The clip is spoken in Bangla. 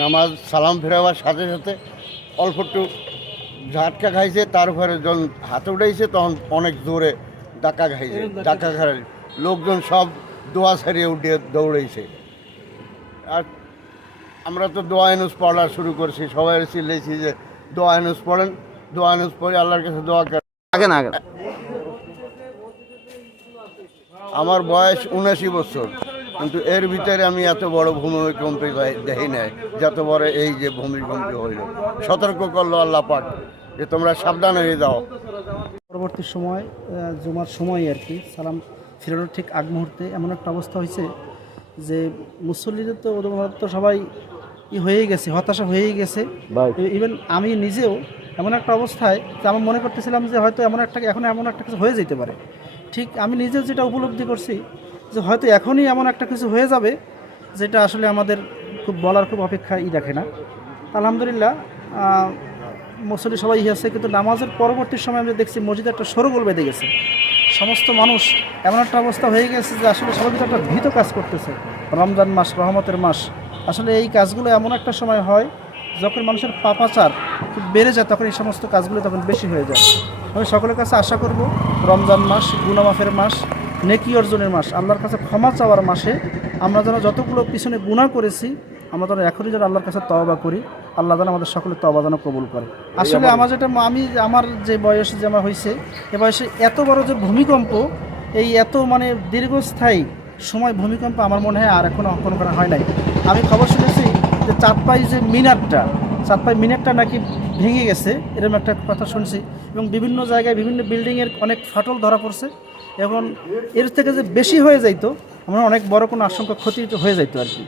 নামাজ সালাম ফেরাবার সাথে সাথে অল্প একটু ঝাটকা খাইছে, তারপরে যখন হাতে উঠাইছে তখন অনেক জোরে ডাকা খাইছে। ডাকা খাই লোকজন সব দোয়া ছাড়িয়ে উঠে দৌড়েছে। আর আমরা তো দোয়া ইনুস পড়া শুরু করছি, সবাই চিল্লেছি যে দোয়া ইনুস পড়েন, দোয়া ইনুস পড়ে আল্লাহর কাছে দোয়া করেন। আগে না আমার বয়স ৭৯ বছর, কিন্তু এর ভিতরে আমি এত বড় ভূমিকম্প দেখি নাই যত বড় এই যে ভূমিকম্প হইল। সতর্ক করলো আল্লাহ পাক যে তোমরা সাবধান হয়ে যাও। পরবর্তী সময় জুমার সময় আর কি সালাম ফেরানোর ঠিক আগ মুহূর্তে এমন একটা অবস্থা হয়েছে যে মুসল্লিদের তো সবাই হয়েই গেছে, হতাশা হয়েই গেছে। ইভেন আমি নিজেও এমন একটা অবস্থায় যে আমি মনে করতেছিলাম যে হয়তো এমন একটা কিছু হয়ে যেতে পারে। ঠিক আমি নিজেও যেটা উপলব্ধি করছি যে হয়তো এখনই এমন একটা কিছু হয়ে যাবে যেটা আসলে আমাদের বলার খুব অপেক্ষা রাখে না। আলহামদুলিল্লাহ মুসল্লি সবাই আছে, কিন্তু নামাজের পরবর্তী সময় আমরা দেখছি মসজিদে একটা শোরগোল বেঁধে গেছে। সমস্ত মানুষ এমন একটা অবস্থা হয়ে গেছে যে আসলে সবাই কিন্তু একটা ভীত কাজ করতেছে। রমজান মাস, রহমতের মাস, আসলে এই কাজগুলো এমন একটা সময় হয় যখন মানুষের পাপাচার খুব বেড়ে যায়, তখন এই সমস্ত কাজগুলো তখন বেশি হয়ে যায়। আমি সকলের কাছে আশা করব রমজান মাস গুনাহ মাফের মাস, নেকি অর্জনের মাস, আল্লাহর কাছে ক্ষমা চাওয়ার মাসে আমরা যেন যতগুলো পিছনে গুনাহ করেছি আমরা যেন এখনই যেন আল্লাহর কাছে তওবা করি। আল্লাহ যেন আমাদের সকলের তওবা যেন কবুল করে। আসলে আমার যে বয়স যে আমার হয়েছে, এ বয়সে এত বড় যে ভূমিকম্প, এই এত দীর্ঘস্থায়ী সময় ভূমিকম্প আমার মনে হয় আর এখনও অঙ্কন করা হয় নাই। আমি খবর শুনেছি যে চাঁদপাই মিনারটা নাকি ভেঙে গেছে, এরকম একটা কথা শুনছি। এবং বিভিন্ন জায়গায় বিভিন্ন বিল্ডিংয়ের অনেক ফাটল ধরা পড়ছে। এখন এর থেকে যে বেশি হয়ে যাইতো, আমার অনেক বড় কোনো আশঙ্কা ক্ষতি হয়ে যাইতো আর কি।